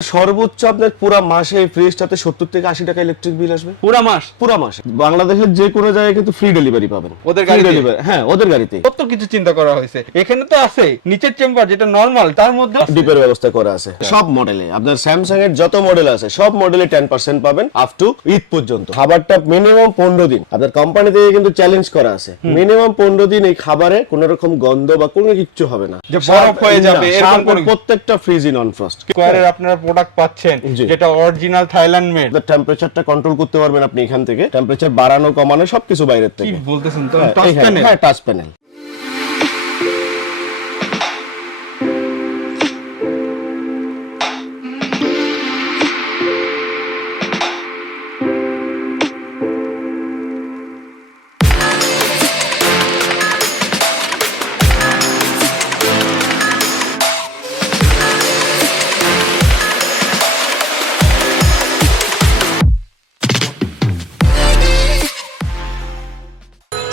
সর্বোচ্চ আপনার পুরো মাসে এই ফ্রিজটাতে 70 থেকে 80 টাকা ইলেকট্রিক বিল আসবে পুরো মাস। বাংলাদেশের যে কোনো জায়গায় কিন্তু ফ্রি ডেলিভারি পাবেন ওদের গাড়িতে। হ্যাঁ, ওদের গাড়িতে কত কিছু চিন্তা করা হয়েছে। এখানে তো আছে নিচের চেম্বার যেটা নরমাল, তার মধ্যে ডিপের ব্যবস্থা করা আছে সব মডেলে। আপনার স্যামসাং এর যত মডেল আছে সব মডেলে 10% পাবেন আপ টু ঈদ পর্যন্ত। খাবারটা মিনিমাম 15 দিন আপনার কোম্পানি থেকে কিন্তু চ্যালেঞ্জ করা আছে, মিনিমাম 15 দিন এই খাবারে কোনো রকম গন্ধ বা কোনো কিছু হবে না, যে বরফ হয়ে যাবে এরকম কোনো। প্রত্যেকটা ফ্রিজ ইন অন ফ্রস্ট। স্কয়ারের আপনারা প্রোডাক্ট পাচ্ছেন যেটা অরিজিনাল থাইল্যান্ড মেড। টেম্পারেচারটা কন্ট্রোল করতে পারবেন আপনি এখান থেকে, টেম্পারেচার বাড়ানো কমানো সবকিছু বাইরের থেকে। কি বলতেছেন তো? Touch panel? হ্যাঁ, টাচ প্যানেল।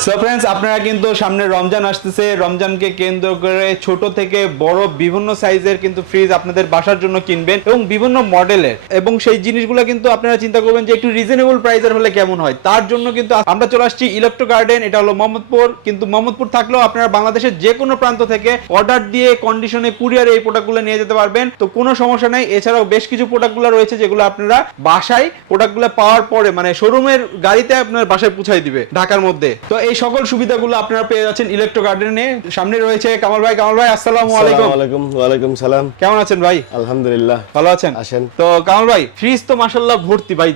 সো ফ্রেন্ডস, আপনারা কিন্তু সামনে রমজান আসতেছে, রমজানকে কেন্দ্র করে ছোট থেকে বড় বিভিন্ন সাইজের কিন্তু ফ্রিজ আপনাদের বাসার জন্য কিনবেন এবং বিভিন্ন মডেলের, এবং সেই জিনিসগুলো কিন্তু আপনারা চিন্তা করবেন যে একটু রিজনেবল প্রাইসের হলে কেমন হয়। তার জন্য কিন্তু আমরা চলে আসছি ইলেকট্রো গার্ডেন। এটা হলো মোহাম্মদপুর, কিন্তু মোহাম্মদপুর থাকলেও আপনারা বাংলাদেশের যে কোনো প্রান্ত থেকে অর্ডার দিয়ে কন্ডিশনে কুরিয়ারে এই প্রোডাক্টগুলো নিয়ে যেতে পারবেন, তো কোনো সমস্যা নাই। এছাড়াও বেশ কিছু প্রোডাক্টগুলো রয়েছে যেগুলো আপনারা বাসায় প্রোডাক্টগুলো পাওয়ার পরে মানে শোরুমের গাড়িতে আপনার বাসায় পৌঁছাই দিবে ঢাকার মধ্যে। তো এই সকল সুবিধাগুলো আপনারা পেয়ে যাচ্ছেন ইলেকট্রো গার্ডেনে। সামনে রয়েছে কামাল ভাই। কামাল ভাই, আসসালামু আলাইকুম। ওয়ালাইকুম সালাম। কেমন আছেন ভাই? আলহামদুলিল্লাহ, ভালো আছেন? আসেন। তো কামাল ভাই, ফ্রিজ তো মাশাআল্লাহ ভর্তি ভাই,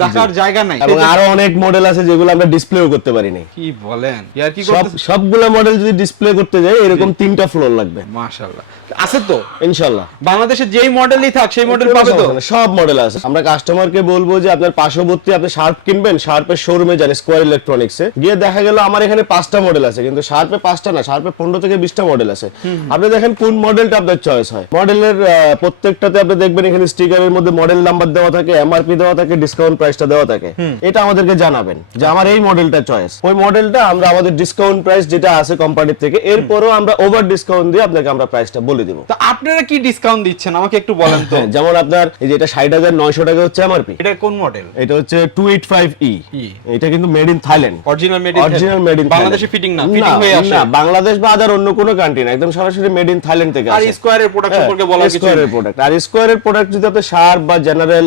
রাখার জায়গা নাই, এবং আরো অনেক মডেল আছে যেগুলো আমরা ডিসপ্লেও করতে পারি না। কি বলেন? ইয়ার কি করতে? সবগুলো মডেল যদি ডিসপ্লে করতে যাই এরকম 3টা ফ্লোর লাগবে। মাশাআল্লাহ আছে তো ইনশাআল্লাহ। বাংলাদেশে যেই মডেলই থাক সেই মডেল পাবে তো? সব মডেল আছে। আমরা কাস্টমারকে বলবো যে আপনার পার্শ্ববর্তী আপনি শার্প কিনবেন, শার্পের শোরুমে যান স্কয়ার ইলেকট্রনিক্সে গিয়ে দেখা গেল আমার এখানে 5টা মডেল আছে, কিন্তু শার্পে 5টা না, শার্পে 15 থেকে 20টা মডেল আছে। আপনি দেখেন কোন মডেলটা আপনার চয়েস হয়। মডেলের প্রত্যেকটাতে আপনি দেখবেন এখানে স্টিকারের মধ্যে মডেল নাম্বার দেওয়া থাকে, এমআরপি দেওয়া থাকে, ডিসকাউন্ট প্রাইসটা দেওয়া থাকে। এটা আমাদেরকে জানাবেন যে আমার এই মডেলটা চয়েস। ওই মডেলটা আমরা আমাদের ডিসকাউন্ট প্রাইস যেটা আছে কোম্পানির থেকে এরপরও আমরা ওভার ডিসকাউন্ট দিয়ে আপনাকে আমরা প্রাইসটা বলে দিব। তো আপনারা কি ডিসকাউন্ট দিচ্ছেন আমাকে একটু বলেন তো? যেমন আপনার এই যে এটা 60,900 টাকা হচ্ছে এমআরপি। এটা কোন মডেল? এটা হচ্ছে 285E। এটা কিন্তু made in Thailand, original made in বাংলাদেশে ফিটিং না, ফিটিং হয়ে আসে না, বাংলাদেশ বা আদার অন্য কোনো কান্ট্রি না, একদম সরাসরি মেড ইন থাইল্যান্ড থেকে আসে। আর স্কয়ারের প্রোডাক্ট সম্পর্কে বলা কিছু স্কয়ারের প্রোডাক্ট, আর স্কয়ারের প্রোডাক্ট যদি আপনি শার্প বা জেনারেল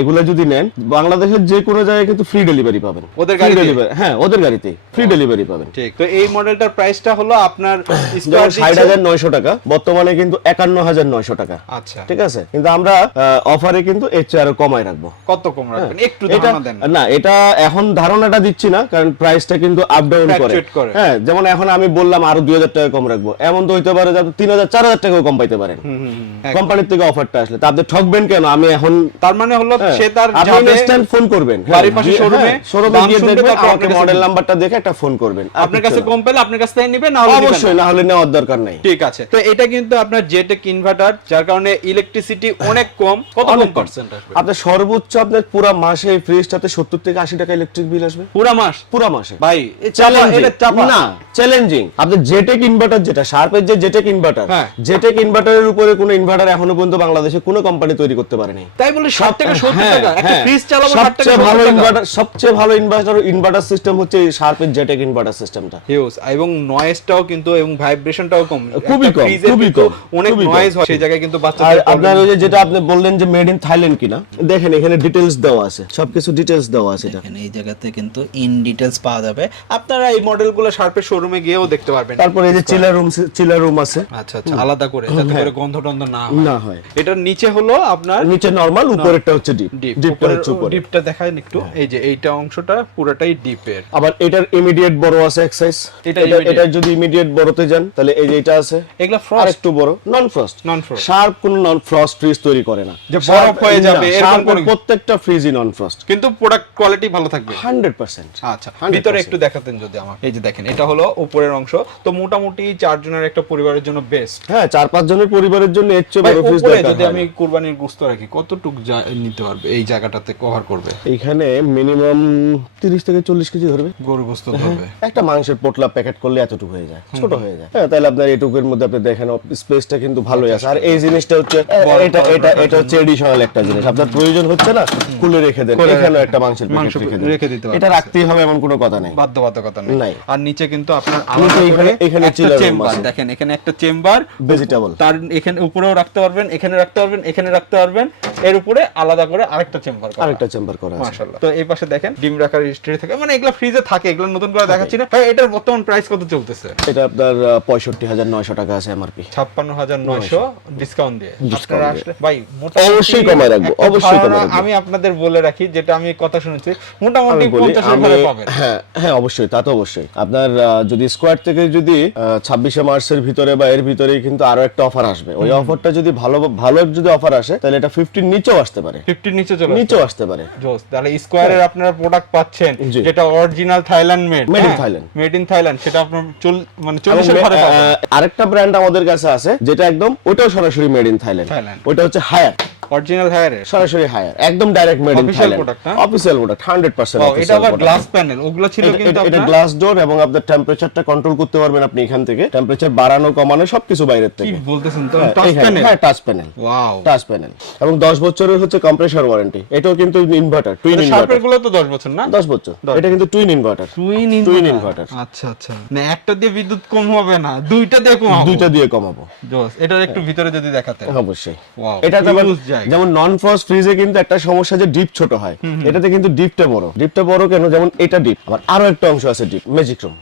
এগুলো যদি নেন বাংলাদেশের যে কোনো জায়গায় কিন্তু ফ্রি ডেলিভারি পাবেন। ওদের গাড়িতে? হ্যাঁ, ওদের গাড়িতে ফ্রি ডেলিভারি পাবেন। ঠিক। তো এই মডেলটার প্রাইসটা হলো আপনার স্কয়ার 60,900 টাকা, বর্তমানে কিন্তু 51,900 টাকা। আচ্ছা, ঠিক আছে, কিন্তু আমরা অফারে কিন্তু এর চেয়ে আরো কমায় রাখবো। কত কম রাখবেন একটু ধারণা দেন না, এটা এখন ধারণাটা দিচ্ছি না, কারণ প্রাইসটা কিন্তু আপ ডাউন করে। হ্যাঁ, যেমন এখন আমি বললাম আরো 2,000 টাকা কম রাখবো, এমন তো হইতে পারে যে 3,000 4,000 টাকাও কম পাইতে পারেন কোম্পানির থেকে অফারটা আসলে। তা আপনি ঠকবেন কেন? আমি এখন তার মানে হলো সে তার আপনি ইনস্ট্যান্ট ফোন করবেন, বাড়ির পাশে শোরুমে গিয়ে দেখবেন, আমাকে মডেল নাম্বারটা দেখে একটা ফোন করবেন। আপনার কাছে কম পেলে আপনার কাছ থেকে নেবেন, না হলে অবশ্যই, না হলে নেওয়ার দরকার নাই। ঠিক আছে। তো এটা কিন্তু আপনার জেটেক ইনভার্টার, যার কারণে ইলেকট্রিসিটি অনেক কম। কত কম পার্সেন্ট আসবে? আপনার সর্বোচ্চ আপনার পুরো মাসে এই ফ্রিজটাতে 70 থেকে 80 টাকা ইলেকট্রিক বিল আসবে। পুরো মাস? পুরো মাসে ভাই এটা চাপা না, চ্যালেঞ্জিং। আপনার জেটেক ইনভার্টার যেটা শার্পের যে জেটেক ইনভার্টার, জেটেক ইনভার্টারের উপরে কোনো ইনভার্টার এখনো পর্যন্ত বাংলাদেশে কোনো কোম্পানি তৈরি করতে পারেনি। তাই বলে 60 টাকা 70 টাকা একটা ফ্রিজ চালাবো 60 টাকা? সবচেয়ে ভালো ইনভার্টার সিস্টেম হচ্ছে শার্পের জেটেক ইনভার্টার সিস্টেমটা। হিউজ, এবং নয়েজটাও কিন্তু এবং ভাইব্রেশনটাও কম, খুবই কম, অনেক নয়েজ হয় সেই জায়গায় কিন্তু বাচ্চাদের। আপনার ওই যেটা আপনি বললেন যে মেড ইন থাইল্যান্ড কিনা, দেখেন এখানে ডিটেইলস দেওয়া আছে, সবকিছু ডিটেইলস দেওয়া আছে। এখানে এই জায়গাতে কিন্তু ইন ডিটেইলস পাওয়া যাবে। আপনারা এই মডেলগুলো শার্পের শোরুমে গিয়েও দেখতে পারবেন। তারপর এই যে চিলার রুম আছে। আচ্ছা আচ্ছা, আলাদা করে যাতে করে গন্ধ টন্ধ না হয়। এটার নিচে হলো আপনার নিচে নরমাল, উপরেরটা হচ্ছে ডিপ। ডিপটা দেখায় একটু। এই যে এইটা অংশটা পুরোটাই ডিপের। আবার এটার ইমিডিয়েট বড় আছে এক সাইজ। এটা যদি ইমিডিয়েট বড়তে যান তাহলে এই যে এটা আছে, এগুলা ফ্রস্ট একটু বড়, নন ফ্রস্ট। শার্প কোন নন ফ্রস্ট ফ্রিজ তৈরি করে না যে বরফ হয়ে যাবে এরকম কোন। প্রত্যেকটা ফ্রিজই নন ফ্রস্ট, কিন্তু প্রোডাক্ট কোয়ালিটি ভালো থাকবে 100%। আচ্ছা, ভিতরে একটু দেখাতেন যদি আমাকে। এই যে দেখেন, এটা হলো উপরের অংশ। তো মোটামুটি 4 জনের একটা পরিবারের জন্য বেস্ট। হ্যাঁ, 4-5 জনের পরিবারের জন্য এর চেয়ে বড় ফ্রিজ দরকার। যদি আমি কুরবানির গোশত রাখি কতটুক নিতে পারবে এই জায়গাটাতে কভার করবে? এখানে মিনিমাম 30 থেকে 40 কেজি ধরবে গরু গোশত ধরবে। একটা মাংসের পোটলা প্যাকেট করলে এতটুকু হয়ে যায়, ছোট হয়ে যায়। হ্যাঁ, তাহলে আপনার এটুকুর মধ্যে আপনি দেখেন স্পেসটা কিন্তু ভালোই আছে। আর এই জিনিসটা হচ্ছে এটা হচ্ছে এডিশনাল একটা জিনিস, আপনার প্রয়োজন হচ্ছে না খুলে রেখে দেন, এখানে একটা মাংসের প্যাকেট রেখে দিতে এটা রাখতেই হবে এমন কোনো কথা নেই, বাধ্যবাধকতা নেই। আর নিচে কিন্তু আপনার এখানে একটা চেম্বার দেখেন, এখানে একটা চেম্বার ভেজিটেবল, তার এখানে উপরেও রাখতে পারবেন, এখানে রাখতে পারবেন, এখানে রাখতে পারবেন, এর উপরে আলাদা করে আরেকটা চেম্বার করা আছে। মাশাআল্লাহ। তো এই পাশে দেখেন ডিম রাখার হিস্ট্রি থাকে, মানে এগুলা ফ্রিজে থাকে, এগুলা নতুন করে দেখাচ্ছি না ভাই। এটার বর্তমান প্রাইস কত চলতেছে? এটা আপনার 65900 টাকা আছে এমআরপি, 56900 ডিসকাউন্ট দিয়ে আপনারা আসলে ভাই অবশ্যই কমায় রাখবো, অবশ্যই কমায় রাখবো। আমি আপনাদের বলে রাখি, যেটা আমি কথা শুনেছি মোটামুটি 50 এর ঘরে পাবেন। হ্যাঁ অবশ্যই, তা তো অবশ্যই। আপনার যদি স্কোয়ার থেকে যদি 26শে মার্চের ভিতরে বা এর ভিতরেই কিন্তু আরো একটা অফার আসবে, ওই অফারটা যদি ভালো যদি অফার আসে তাহলে এটা 50 নিচেও আসতে পারে, 50 নিচেও আসতে পারে। জোস, তাহলে স্কোয়ারের আপনারা প্রোডাক্ট পাচ্ছেন যেটা original Thailand made in Thailand, সেটা আপনার মানে 40 এর ঘরে পাবেন। আরেকটা ব্র্যান্ড আমাদের কাছে আছে যেটা একদম ওটাও সরাসরি মেড ইন থাইল্যান্ড, ওটা হচ্ছে হায়ার, অরিজিনাল হায়ার, সরাসরি হায়ার, একদম direct made in Thailand, official product 100%। এটা আবার গ্লাস প্যানেল, ওগুলো ছিল কিন্তু এটা গ্লাস ডোর, এবং আপনার টেম্পারেচারটা কন্ট্রোল করতে পারবেন আপনি এখান থেকে, টেম্পারেচার বাড়ানো কমানো সবকিছু বাইরের থেকে। কি বলতেছেন? তো টাচ প্যানেল, হ্যাঁ touch panel, wow touch panel, এবং 10 বছরের হচ্ছে কম্প্রেসর ওয়ারেন্টি। এটাও কিন্তু ইনভার্টার, টুইন ইনভার্টার। শার্পের গুলো তো 10 বছর না? 10 বছর। এটা কিন্তু টুইন ইনভার্টার, টুইন ইনভার্টার। আচ্ছা, না একটা দিয়ে বিদ্যুৎ কম হবে না, দুইটা দিয়ে কমাবো, দুইটা দিয়ে কমাবো। জোস, এটার একটু ভিতরে যদি দেখাতে। অবশ্যই। ওয়াও, এটা তো যেমন নন ফ্রস্ট ফ্রিজে কিন্তু একটা সমস্যা যে ডিপ ছোট হয়, এটাতে কিন্তু ডিপটা বড় কেন? যেমন এটা ডিপ, আবার আরো একটা অংশ আছে ডিপ, ম্যাজিক রুম,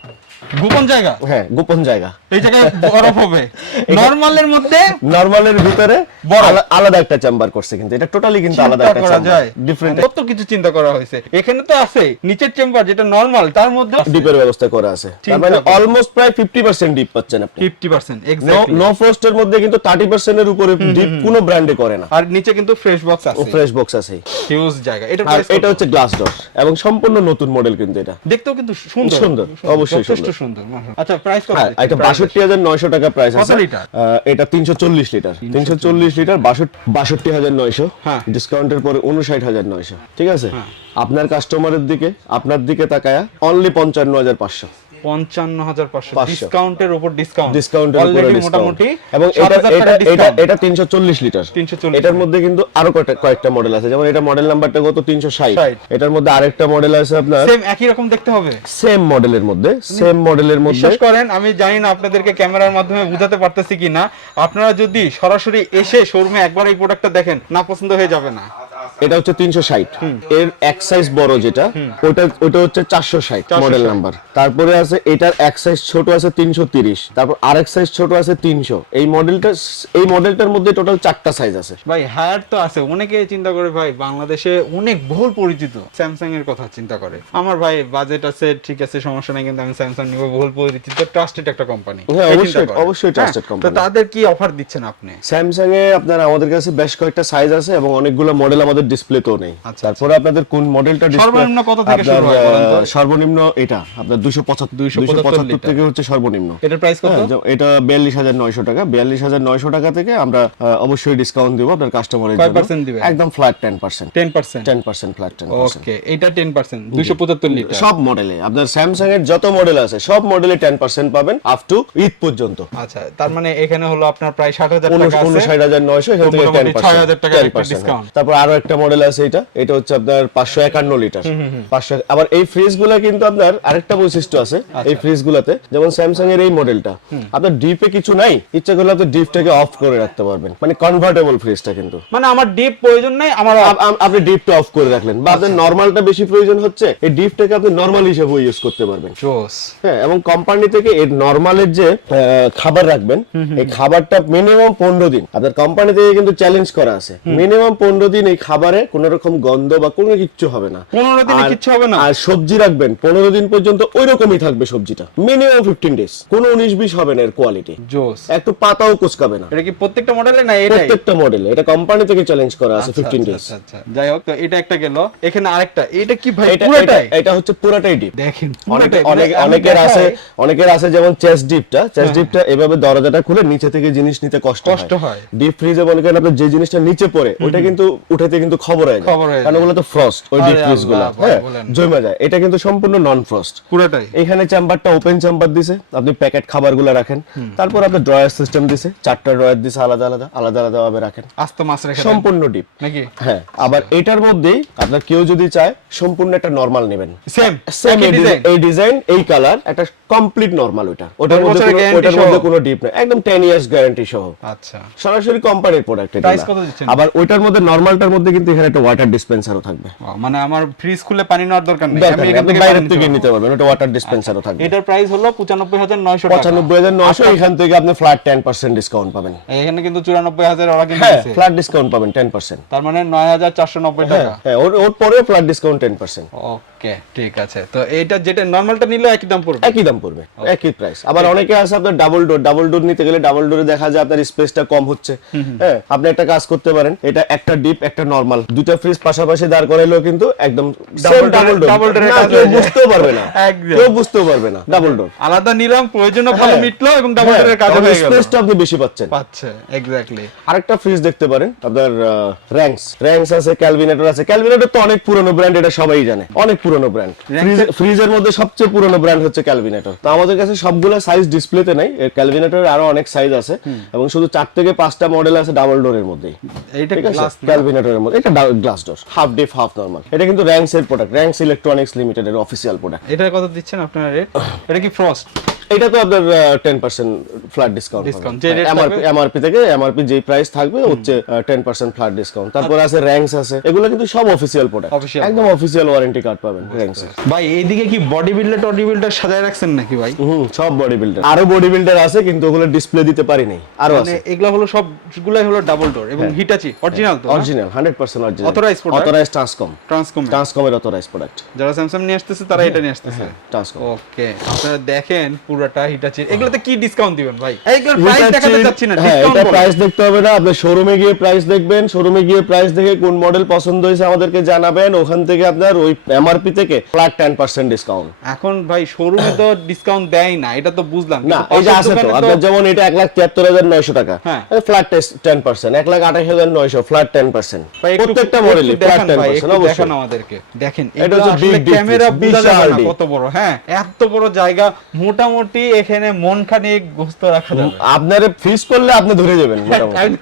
গোপন জায়গা। হ্যাঁ গোপন জায়গা, এই জায়গায় বরফ হবে। নরমালের মধ্যে, নরমালের ভিতরে আলাদা একটা চেম্বার করছে, কিন্তু এটা টোটালি কিন্তু আলাদা একটা চেম্বার, ডিফারেন্ট কত কিছু চিন্তা করা হয়েছে। এখানে তো আছে নিচের চেম্বার যেটা নরমাল, তার মধ্যে ডিপের ব্যবস্থা করা আছে, তার মানে অলমোস্ট প্রায় 50% ডিপ পাচ্ছেন আপনি। 50% এক্স্যাক্টলি। নো ফ্রস্টের মধ্যে কিন্তু 30% এর উপরে ডিপ কোনো ব্র্যান্ডে করে না। আর নিচে কিন্তু ফ্রেশ বক্স আছে, ফ্রেশ বক্স আছে, হিউজ জায়গা। এটা হচ্ছে গ্লাস ডোর, এবং সম্পূর্ণ নতুন মডেল, কিন্তু এটা দেখতেও কিন্তু সুন্দর, অবশ্যই সুন্দর। আচ্ছা, প্রাইস কত? এটা 62900 টাকা প্রাইস আছে। এটা 340 লিটার, 340 লিটার 62900, ডিসকাউন্টের পরে 59900। ঠিক আছে, আপনার কাস্টমারের দিকে, আপনার দিকে তাকায়া অনলি 55500, 55500 ডিসকাউন্টের উপর ডিসকাউন্ট, ডিসকাউন্টের উপর মোটামুটি। এবং এটা 340 লিটার। এটার মধ্যে কিন্তু আরো কয়েকটা মডেল আছে, যেমন এটা মডেল নাম্বারটা কত 360। এটার মধ্যে আরেকটা মডেল আছে আপনার সেম একই রকম দেখতে হবে, সেম মডেলের মধ্যে। বিশ্বাস করেন, আমি জানি না আপনাদেরকে ক্যামেরার মাধ্যমে বোঝাতে পারতেছি কিনা, আপনারা যদি সরাসরি এসে শোরুমে একবার এই প্রোডাক্টটা দেখেন, না পছন্দ হয়ে যাবে না। এটা হচ্ছে 360, এর এক সাইজ বড় যেটা, ওটা হচ্ছে 460 মডেল নাম্বার। তারপরে আছে এটার এক সাইজ ছোট আছে 330, তারপর আরেক সাইজ ছোট আছে 300। এই মডেলটার মধ্যে টোটাল 4টা সাইজ আছে। ভাই হায়ার তো আছে, অনেকে চিন্তা করে ভাই বাংলাদেশে অনেক বহুল পরিচিত স্যামসাং এর কথা চিন্তা করে। আমার ভাই বাজেট আছে, ঠিক আছে সমস্যা নাই, কিন্তু আমি স্যামসাং নিব, বহুল পরিচিত ট্রাস্টেড একটা কোম্পানি। হ্যাঁ অবশ্যই ট্রাস্টেড কোম্পানি। তো তাদের কি অফার দিচ্ছেন আপনি? স্যামসাং এ আপনার আমাদের কাছে বেশ কয়েকটা সাইজ আছে, এবং অনেকগুলো মডেল আমাদের ডিসপ্লেতেও নেই। তারপরে আপনাদের কোন মডেলটা ডিসপ্লে, সর্বনিম্ন কত থেকে শুরু হয় বলেন তো? সর্বনিম্ন এটা আপনার 275 থেকে হচ্ছে সর্বনিম্ন। এটার প্রাইস কত? এটা 42900 টাকা। 42900 টাকা থেকে আমরা অবশ্যই ডিসকাউন্ট দেব আপনার কাস্টমারের জন্য। কয় পার্সেন্ট দিবেন? একদম ফ্ল্যাট 10%। 10% ফ্ল্যাট 10%। ওকে, এটা 10%, 275 লিটার সব মডেলে, আপনার স্যামসাং এর যত মডেল আছে সব মডেলে 10% পাবেন আপ টু ঈদ পর্যন্ত। আচ্ছা, তার মানে এখানে হলো আপনার প্রায় 60000 টাকা আছে, 59900, এখান থেকে 6000 টাকা ডিসকাউন্ট। তারপর আরো একটা মডেল আছে, এটা হচ্ছে আপনার 551 লিটার। 500। আবার এই ফ্রিজগুলো কিন্তু আপনার আরেকটা বৈশিষ্ট্য আছে এই ফ্রিজগুলোতে, যেমন স্যামসাং এর এই মডেলটা, আপনার ডিপে কিছু নাই, ইচ্ছা করলে আপনি ডিপটাকে অফ করে রাখতে পারবেন, মানে কনভার্টেবল ফ্রিজটা কিন্তু, মানে আমার ডিপ প্রয়োজন নাই, আমার আপনি ডিপটা অফ করে রাখলেন, বা আপনার নরমালটা বেশি প্রয়োজন হচ্ছে, এই ডিপটাকে আপনি নরমাল হিসেবে ইউজ করতে পারবেন। হ্যাঁ, এবং কোম্পানি থেকে এই নরমালের যে খাবার রাখবেন, এই খাবারটা মিনিমাম 15 দিন আপনার কোম্পানি থেকে কিন্তু চ্যালেঞ্জ করা আছে, মিনিমাম 15 দিন এই খাবারে কোনো রকম গন্ধ বা কোনো কিছু হবে না। 15 দিনে কিছু হবে না। আর সবজি রাখবেন 15 দিন পর্যন্ত ওই রকমই থাকবে সবজিটা, মিনিমাম 15 ডেজ, কোনো 19-20 হবে না এর কোয়ালিটি, জোস, একটু পাতাও কুচকাবে না। এটা কি প্রত্যেকটা মডেলে না? এটাই প্রত্যেকটা মডেলে, এটা কোম্পানি থেকে চ্যালেঞ্জ করা আছে 15 ডেজ। আচ্ছা, যাই হোক, তো এটা একটা গেল। এখানে আরেকটা, এটা কি ভাই? পুরোটাই এটা হচ্ছে পুরোটাই ডিপ। দেখেন, অনেকের আছে যেমন চেস্ট ডিপটা এভাবে দরজাটা খুলে নিচে থেকে জিনিস নিতে কষ্ট হয়। ডিপ ফ্রিজে মনে করেন আপনার যে জিনিসটা নিচে পড়ে ওটা কিন্তু উঠাতে কিন্তু খবর হয়ে যায়, কারণ ওগুলো তো ফ্রস্ট, ওই ডিপ ফ্রিজ গুলো হ্যাঁ জমে যায়। এটা কিন্তু সম্পূর্ণ নন ফ্রস্ট পুরোটাই। এখানে চেম্বারটা ওপেন চেম্বার দিছে, আপনি প্যাকেট খাবারগুলো রাখেন। তারপর আপনি ড্রয়ার সিস্টেম দিছে, 4টা ড্রয়ার দিছে, আলাদা আলাদা ভাবে রাখেন, আস্ত মাছ রেখে সম্পূর্ণ ডিপ নাকি। হ্যাঁ, আবার এটার মধ্যেই আপনার কেউ যদি চায় সম্পূর্ণ একটা নরমাল নেবেন, সেম এই ডিজাইন এই কালার, একটা কমপ্লিট নরমাল ওটার মধ্যে কোনো ডিপ নেই, একদম 10 ইয়ার্স গ্যারান্টি সহ। আচ্ছা, সরাসরি কোম্পানির প্রোডাক্ট এটা। প্রাইস কত দিচ্ছেন? আবার ওইটার মধ্যে নরমালটার মধ্যে কিন্তু এখানে একটা ওয়াটার ডিসপেন্সারও থাকবে, মানে আমার ফ্রিজ খুলে পানি নেওয়ার দরকার নেই, আমি এখান থেকে বাইরে থেকে নিতে পারবেন, ওটা ওয়াটার ডিসপেন্সারও থাকবে। এটার প্রাইস হলো 95900 টাকা। 95900, এখান থেকে আপনি ফ্ল্যাট 10% ডিসকাউন্ট পাবেন। এখানে কিন্তু 94000 ওরা কিন্তু হ্যাঁ, দিছে, ফ্ল্যাট ডিসকাউন্ট পাবেন 10%, তার মানে 9490 টাকা। হ্যাঁ, ওর পরে ফ্ল্যাট ডিসকাউন্ট 10%। ওকে, ঠিক আছে। তো এইটা যেটা নরমালটা নিলে একই দাম পড়বে, একই দাম পড়বে, একই প্রাইস। আবার অনেকে আছে আপনার ডাবল ডোর নিতে গেলে ডাবল ডোরে দেখা যায় আপনার স্পেসটা কম হচ্ছে, হ্যাঁ, আপনি একটা কাজ করতে পারেন, এটা একটা ডিপ একটা নরমাল, দুটো ফ্রিজ পাশাপাশি দাঁড় করাইলেও কিন্তু একদম ডাবল ডোর, কেউ বুঝতেও পারবে না, কেউ বুঝতেও পারবে না। ডাবল ডোর আলাদা নিলাম, প্রয়োজনও ভালো মিটলো এবং ডাবল ডোরের কাজ হয়ে গেল, স্পেসটা আপনি বেশি পাচ্ছেন। এক্স্যাক্টলি। আরেকটা ফ্রিজ দেখতে পারেন আপনার, র‍্যাঙ্কস আছে, ক্যালভিনেটর আছে। ক্যালভিনেটর তো অনেক পুরনো ব্র্যান্ড, এটা সবাই জানে, অনেক পুরনো ব্র্যান্ড। ফ্রিজের মধ্যে সবচেয়ে পুরনো ব্র্যান্ড হচ্ছে ক্যালভিনেটর। তো আমাদের কাছে সবগুলো সাইজ ডিসপ্লেতে নাই, ক্যালভিনেটরের আরো অনেক সাইজ আছে এবং শুধু 4 থেকে 5টা মডেল আছে ডাবল ডোরের মধ্যে। এইটা গ্লাস ক্যালভিনেটরের মধ্যে, এটা glass door, half deep half normal. এটা কিন্তু র‍্যাঙ্কস এর প্রোডাক্ট, র‍্যাঙ্কস ইলেকট্রনিক্স লিমিটেড এর অফিশিয়াল প্রোডাক্ট। এটা কত দিচ্ছেন আপনারা রেট? এটা কি ফ্রস্ট? এটা তো আপনার 10% ফ্ল্যাট ডিসকাউন্ট, এমআরপি থেকে এমআরপি যেই প্রাইস থাকবে হচ্ছে 10% ফ্ল্যাট ডিসকাউন্ট। তারপর আছে র‍্যাঙ্কস আছে, এগুলো কিন্তু সব অফিশিয়াল প্রোডাক্ট, একদম অফিশিয়াল ওয়ারেন্টি কার্ড পাবেন র‍্যাঙ্কস এর। ভাই এইদিকে কি বডি বিল্ডার সাজায় রাখছেন নাকি ভাই? সব বডি বিল্ডার, আরো বডি বিল্ডার আছে কিন্তু ওগুলো ডিসপ্লে দিতে পারি নাই, আরো আছে। মানে এগুলা হলো সবগুলাই হলো ডাবল ডোর এবং হিটাচি অরিজিনাল, তো original 100% original, authorized product, authorized ট্রান্সকমের অথরাইজড প্রোডাক্ট। যারা স্যামসাং নিয়ে আসতেছে তারা এটা নিয়ে আসতেছে, ট্রান্সকম। ওকে, আপনারা দেখেন পুরোটা হিটাচি। এগুলোতে কি ডিসকাউন্ট দিবেন ভাই? এইগুলোর প্রাইস দেখাতে যাচ্ছি না, ডিসকাউন্ট এটা প্রাইস দেখতে হবে না, আপনি শোরুমে গিয়ে প্রাইস দেখবেন, শোরুমে গিয়ে প্রাইস দেখে কোন মডেল পছন্দ হয়েছে আমাদেরকে জানাবেন, ওখান থেকে আপনার ওই এমআরপি থেকে ফ্ল্যাট 10% ডিসকাউন্ট। এখন ভাই শোরুমে তো ডিসকাউন্ট দেয় না, এটা তো বুঝলাম না, এটা আছে তো আপনার, যেমন এটা 1,73,900 টাকা, ফ্ল্যাট 10%, 1,28,900 ফ্ল্যাট 10%, প্রত্যেকটা মডেলে ফ্ল্যাট 10%। অবশ্যই দেখেন আমাদেরকে, দেখেন এটা আসলে ক্যামেরা বোঝা যাবে না কত বড়। হ্যাঁ, এত বড় জায়গা, মোটামুটি এখানে মন খানিক গোস্ত রাখা যাবে। আপনারে ফিস করলে আপনি ধরে যাবেন মোটামুটি।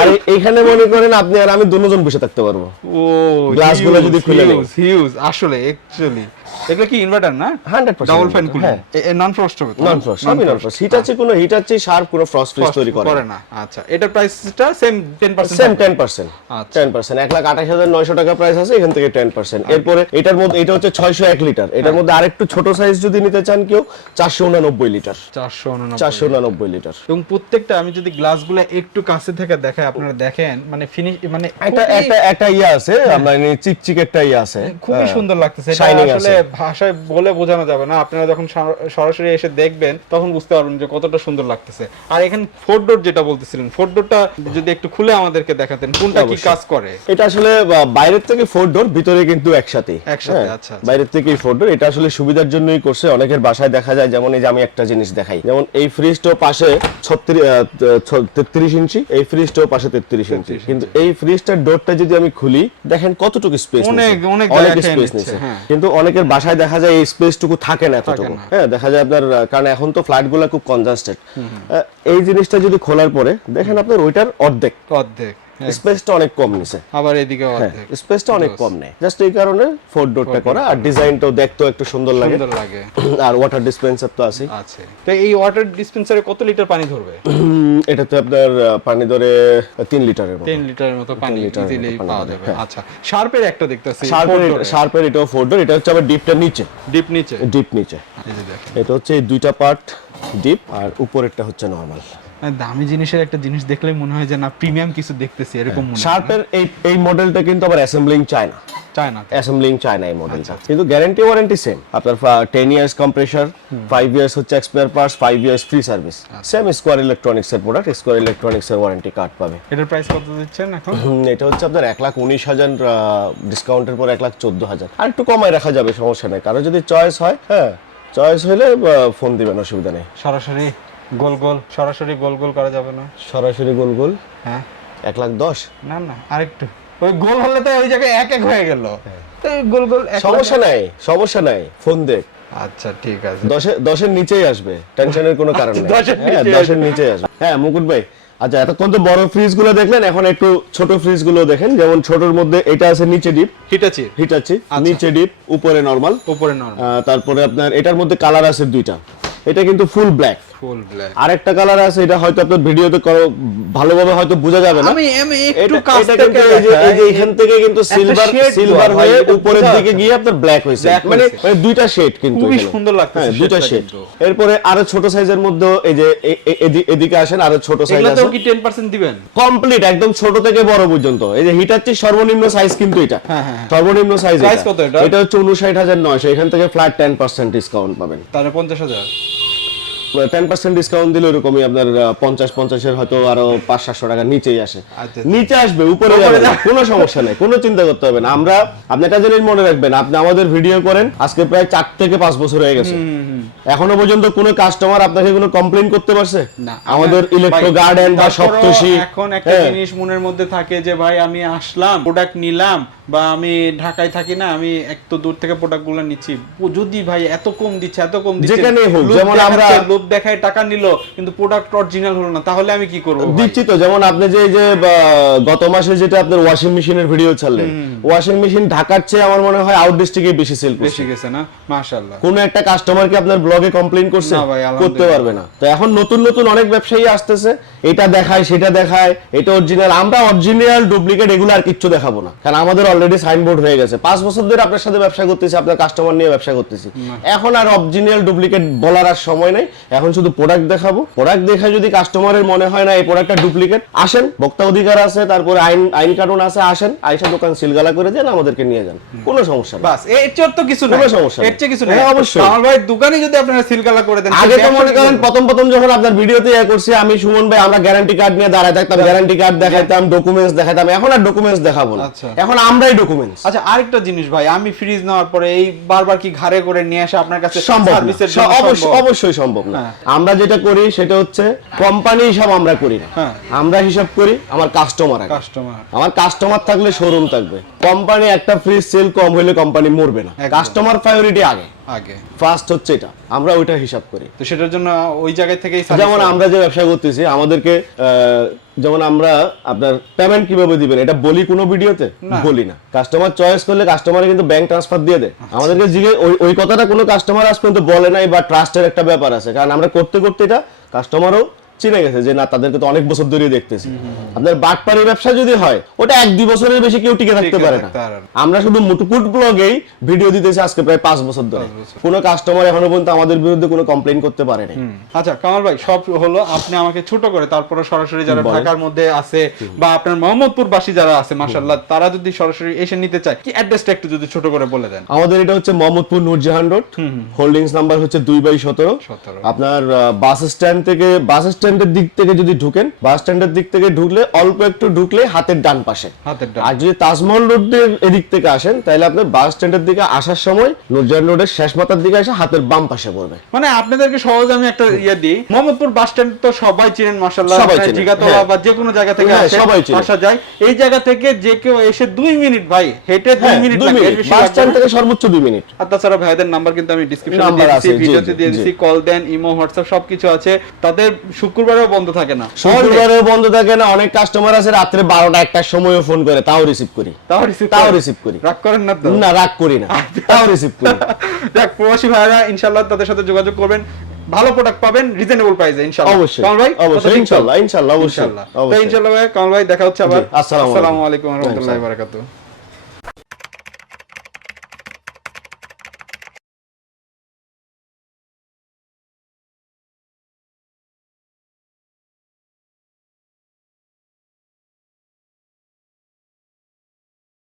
আর এখানে মনে করেন আপনি আর আমি দুজন বসে থাকতে পারবো, ও গ্লাসগুলো যদি খুলে নেই। হিউজ আসলে অ্যাকচুয়ালি। এগুলো কি ইনভার্টার না? 100% ডাবল ফ্যান কুলিং, নন ফ্রস্ট হবে? নন ফ্রস্ট, সবই নন ফ্রস্ট। হিটাচি শার্প কোনো ফ্রস্ট ফ্রিজ তৈরি করে না। আচ্ছা, এটার প্রাইসটা সেম 10%? সেম 10%। আচ্ছা 10%, 1,28,900 টাকা প্রাইস আছে, এখান থেকে 10%। এরপরে এটার মধ্যে, এটা হচ্ছে 601 লিটার, এটার মধ্যে আরেকটু ছোট সাইজ যদি নিতে চান কেউ, 489 লিটার। 489 লিটার। এবং প্রত্যেকটা আমি যদি গ্লাসগুলো একটু কাছে থেকে দেখাই, আপনারা দেখেন মানে ফিনিশ, মানে একটা ইয়া আছে, আমরা চিকচিক একটা ইয়া আছে, খুবই সুন্দর লাগতেছে। এটা আসলে ভাষায় বলে বোঝানো যাবে না, আপনারা যখন সরাসরি এসে দেখবেন তখন বুঝতে পারবেন যে কতটা সুন্দর লাগতেছে। আর এখানে 4 ডোর যেটা বলতেছিলেন, 4 ডোরটা যদি একটু খুলে আমাদেরকে দেখাতেন, কোনটা কি কাজ করে? এটা আসলে বাইরের থেকে 4 ডোর, ভিতরে কিন্তু একসাথে। আচ্ছা, বাইরের থেকে 4 ডোর, এটা আসলে সুবিধার জন্যই করছে। অনেকের বাসায় দেখা যায়, যেমন এই যে আমি একটা জিনিস দেখাই, যেমন এই ফ্রিজটাও পাশে 33 ইঞ্চি, এই ফ্রিজটাও পাশে 33 ইঞ্চি, কিন্তু এই ফ্রিজটার ডোরটা যদি আমি খুলি, দেখেন কতটুকু স্পেস, অনেক স্পেস নিচ্ছে। কিন্তু অনেকের বাসায় দেখা যায় এই স্পেসটুকু থাকে না এতটুকু। হ্যাঁ, দেখা যায় আপনার, কারণ এখন তো ফ্ল্যাটগুলো খুব কনজাস্টেড। এই জিনিসটা যদি খোলার পরে দেখেন আপনার ওইটার অর্ধেক স্পেসটা অনেক কম নিছে, আবার এদিকে অর্ধেক স্পেসটা অনেক কম নেই। জাস্ট এই কারণে 4 ডোরটা করা, আর ডিজাইনটাও দেখতেও একটু সুন্দর লাগে। আর ওয়াটার ডিসপেন্সার তো আছে। তো এই ওয়াটার ডিসপেন্সারে কত লিটার পানি ধরবে? এটাতে আপনার পানি ধরে 3 লিটারের মতো, 3 লিটারের মতো পানি ইজিলি পাওয়া যাবে। আচ্ছা, শার্পের একটা দেখতেছি, শার্পের এটাও 4 ডোর, এটা হচ্ছে আবার ডিপটা নিচে, ডিপ নিচে। এই যে দেখেন, এটা হচ্ছে এই দুইটা পার্ট ডিপ, আর উপরেরটা হচ্ছে নরমাল। দামি জিনিসের একটা জিনিস দেখলে মনে হয় যে না প্রিমিয়াম কিছু দেখতেছি, এরকম মনে হয়। শার্পের এই মডেলটা কিন্তু আবার অ্যাসেম্বলিং চায় না, এই মডেলটা, কিন্তু গ্যারান্টি ওয়ারেন্টি সেম। আপনার 10 ইয়ার্স কম্প্রেসর, 5 ইয়ার্স হচ্ছে expire parts, 5 years free service. Same square electronics এর প্রোডাক্ট, স্কয়ার ইলেকট্রনিক্স এর ওয়ারেন্টি কার্ড পাবে। এটার প্রাইস কত দিচ্ছেন এখন? এটা হচ্ছে আপনার 1,19,000, ডিসকাউন্টের পর 1,14,000, আর একটু কমায় রাখা যাবে, সমস্যা নেই। কারো যদি চয়েস হয়, হ্যাঁ চয়েস হলে ফোন দিবেন, অসুবিধা নেই। সরাসরি গোল করা যাবে না? সরাসরি গোল, হ্যাঁ 1,10,000 না আরেকটু ওই গোল হলে তো ওই জায়গায় এক এক হয়ে গেল, গোল গোল সমস্যা নাই, ফোন দেখ। আচ্ছা ঠিক আছে, 10-এর নিচেই আসবে, টেনশনের কোনো কারণ নেই। 10-এর নিচেই আসবে। হ্যাঁ মুকুট ভাই, আচ্ছা এতক্ষণ তো বড় ফ্রিজ গুলো দেখলেন, এখন একটু ছোট ফ্রিজ গুলো দেখেন। যেমন ছোটর মধ্যে এটা আছে নিচে ডিপ, হিটাচি নিচে ডিপ, উপরে নরমাল। তারপরে আপনার এটার মধ্যে কালার আছে 2টা, এটা কিন্তু ফুল ব্ল্যাক। আরেকটা কালার আছে, এটা হয়তো আপনার ভিডিওতে ভালোভাবে হয়তো বোঝা যাবে না। আমি একটু কাছ থেকে এই যে এখান থেকে কিন্তু সিলভার হয়ে উপরের দিকে গিয়ে আপনার ব্ল্যাক হইছে, মানে 2টা শেড কিন্তু খুবই সুন্দর লাগছে। 2টা শেড। এরপরে আরো ছোট সাইজের মধ্যে এই যে এদিকে আসেন, আরো ছোট সাইজ আছে। এগুলাতেও কি 10% দিবেন? কমপ্লিট একদম ছোট থেকে বড় পর্যন্ত। এই যে হিটাচির সর্বনিম্ন সাইজ কিন্তু এটা, সর্বনিম্ন সাইজ কত এটা? এটা হচ্ছে 59,900, এখান থেকে ফ্ল্যাট 10% ডিসকাউন্ট পাবেন। তাহলে 50,000 10% ডিসকাউন্ট দিলে এরকমই আপনার 50-50 হয়তো আরো 500-700 টাকা নিচেই আসে। নিচে আসবে, উপরে যাবে না, কোনো সমস্যা নেই, কোনো চিন্তা করতে হবে না। আমরা, আপনি একটা জিনিস মনে রাখবেন, আপনি আমাদের ভিডিও করেন আজকে প্রায় 4 থেকে 5 বছর হয়ে গেছে, এখনো পর্যন্ত কোনো কাস্টমার আপনাকে কোনো কমপ্লেইন করতে পারছে না? আমাদের ইলেকট্রো গার্ডেন বা সপ্তর্ষি। এখন একটা জিনিস মনের মধ্যে থাকে যে ভাই আমি আসলাম, প্রোডাক্ট নিলাম, বা আমি ঢাকায় থাকি না, আমি একটু দূর থেকে প্রোডাক্টগুলো নিচ্ছি, যদি ভাই এত কম দিচ্ছে যেখানে হোক, যেমন আমরা লোভ দেখায় টাকা নিল কিন্তু প্রোডাক্ট অরিজিনাল হলো না, তাহলে আমি কি করব? দিচ্ছি তো, যেমন আপনি যে গত মাসে যেটা আপনার ওয়াশিং মেশিনের ভিডিও ছাড়লেন, ওয়াশিং মেশিন ঢাকার চেয়ে আমার মনে হয় আউট ডিস্ট্রিক্টে বেশি সেল করছে, বেশি গেছে না? মাশাআল্লাহ। কোন একটা কাস্টমার কি আপনার ব্লগে কমপ্লেইন করছে? করতে পারবে না। তো এখন নতুন নতুন অনেক ব্যবসায়ী আসতেছে, এটা দেখায় সেটা দেখায়, এটা অরিজিনাল। আমরা অরিজিনাল ডুপ্লিকেট এগুলো আর কিচ্ছু দেখাবো না, কারণ আমাদের অলরেডি সাইনবোর্ড হয়ে গেছে। 5 বছর ধরে আপনার সাথে ব্যবসা করতেছি, আপনার কাস্টমার নিয়ে ব্যবসা করতেছি। এখন আর অরিজিনাল ডুপ্লিকেট বলার আর সময় নেই, এখন শুধু প্রোডাক্ট দেখাবো। প্রোডাক্ট দেখে যদি কাস্টমারের মনে হয় না এই প্রোডাক্টটা ডুপ্লিকেট, আসেন, ভোক্তা অধিকার আছে, তারপরে আইন কানুন আছে, আসেন, আইসা দোকান সিলগালা করে দেন, আমাদেরকে নিয়ে যান, কোনো সমস্যা নেই। বাস, এর চেয়ে তো কিছু না, কোনো সমস্যা এর চেয়ে কিছু না। অবশ্যই আমার ভাই দোকানে যদি আপনারা সিলগালা করে দেন, আগে তো মনে করেন প্রথম যখন আপনার ভিডিওতে করছি আমি, সুমন ভাই, আমরা গ্যারান্টি কার্ড নিয়ে দাঁড়ায় থাকতাম, গ্যারান্টি কার্ড দেখাইতাম, ডকুমেন্টস দেখাইতাম। এখন আর ডকুমেন্টস দেখাবো না, এখন আমরাই ডকুমেন্টস। আচ্ছা আরেকটা জিনিস ভাই, আমি ফ্রিজ নেওয়ার পরে এই বারবার কি ঘাড়ে করে নিয়ে আসা আপনার কাছে সম্ভব? অবশ্যই সম্ভব না। আমরা যেটা করি সেটা হচ্ছে কোম্পানি হিসাব আমরা করি না, আমরা হিসাব করি আমার কাস্টমার। আমার কাস্টমার থাকলে শোরুম থাকবে। কোম্পানি একটা ফ্রিজ সেল কম হইলে কোম্পানি মরবে না, কাস্টমার প্রায়োরিটি আগে ফার্স্ট হচ্ছে, এটা আমরা ওইটা হিসাব করি। তো সেটার জন্য ওই জায়গা থেকেই, যেমন আমরা যে ব্যবসা করতেছি, আমাদেরকে যেমন আমরা আপনার পেমেন্ট কিভাবে দিবেন এটা বলি কোনো ভিডিওতে? বলি না। কাস্টমার চয়েস করলে কাস্টমারে কিন্তু ব্যাংক ট্রান্সফার দিয়ে দেয়। আমাদেরকে জিজ্ঞেস, ওই কথাটা কোনো কাস্টমার আজ পর্যন্ত বলে নাই, বা ট্রাস্টের একটা ব্যাপার আছে, কারণ আমরা করতে করতে এটা কাস্টমারও চিনে গেছে যে না, তাদেরকে তো অনেক বছর ধরে দেখতেছি। আপনার বাটপাড়ি ব্যবসা যদি হয়, ওটা 1-2 বছরের বেশি কেউ টিকে থাকতে পারে না। আমরা শুধু মুটুকুট ব্লগেই ভিডিও দিতেছি আজকে প্রায় 5 বছর ধরে, কোনো কাস্টমার এখনো পর্যন্ত আমাদের বিরুদ্ধে কোনো কমপ্লেইন করতে পারে না। আচ্ছা কামাল ভাই, সব হলো, আপনি আমাকে ছোট করে, তারপরে সরাসরি যারা ঢাকার মধ্যে আছে বা আপনার মোহাম্মদপুর বাসী যারা আছে, মাশাআল্লাহ, তারা যদি সরাসরি এসে নিতে চায়, কি অ্যাড্রেসটা একটু যদি ছোট করে বলে দেন। আমাদের এটা হচ্ছে Mohammadpur Nurjahan road, holdings number হচ্ছে 2/17। আপনার বাস স্ট্যান্ডের দিক থেকে যদি ঢুকেন, বাস স্ট্যান্ডের দিক থেকে ঢুকলে অল্প একটু ঢুকলে হাতের ডান পাশে। আর যদি তাজমহল রোডের এদিক থেকে আসেন, তাহলে আপনি বাস স্ট্যান্ডের দিকে আসার সময় নূরজাহান রোডের শেষ মাথার দিকে এসে হাতের বাম পাশে পড়বে। মানে আপনাদেরকে সহজে আমি একটা দিই, মোহাম্মদপুর বাস স্ট্যান্ড তো সবাই চিনেন মাশাআল্লাহ, জিগাতলা বা যে কোনো জায়গা থেকে আসা যায়। এই জায়গা থেকে যে কেউ এসে 2 মিনিট ভাই হেঁটে 2 মিনিট লাগে, বাস স্ট্যান্ড থেকে সর্বোচ্চ 2 মিনিট। আর তাছাড়া ভাইদের নাম্বার কিন্তু আমি ডেসক্রিপশনে দিয়ে দিয়েছি, ভিডিওতে দিয়ে দিয়েছি, কল দেন, ইমো, হোয়াটসঅ্যাপ সবকিছু আছে। তাদের শুক্রবারেও বন্ধ থাকে না, শুক্রবারেও বন্ধ থাকে না। অনেক কাস্টমার আছে রাত্রে 12টা-1টার সময়ও ফোন করে, তাও রিসিভ করি। রাগ করেন না তো? না, রাগ করি না, তাও রিসিভ করি। দেখ, প্রবাসী ভাইরা ইনশাআল্লাহ তাদের সাথে যোগাযোগ করবেন, ভালো প্রোডাক্ট পাবেন রিজনেবল প্রাইসে ইনশাআল্লাহ। অবশ্যই কামাল ভাই, অবশ্যই, ইনশাআল্লাহ, অবশ্যই। তো ইনশাআল্লাহ ভাই, কামাল ভাই, দেখা হচ্ছে আবার। আসসালামু আলাইকুম ওয়া রাহমাতুল্লাহি ওয়া বারাকাতুহু।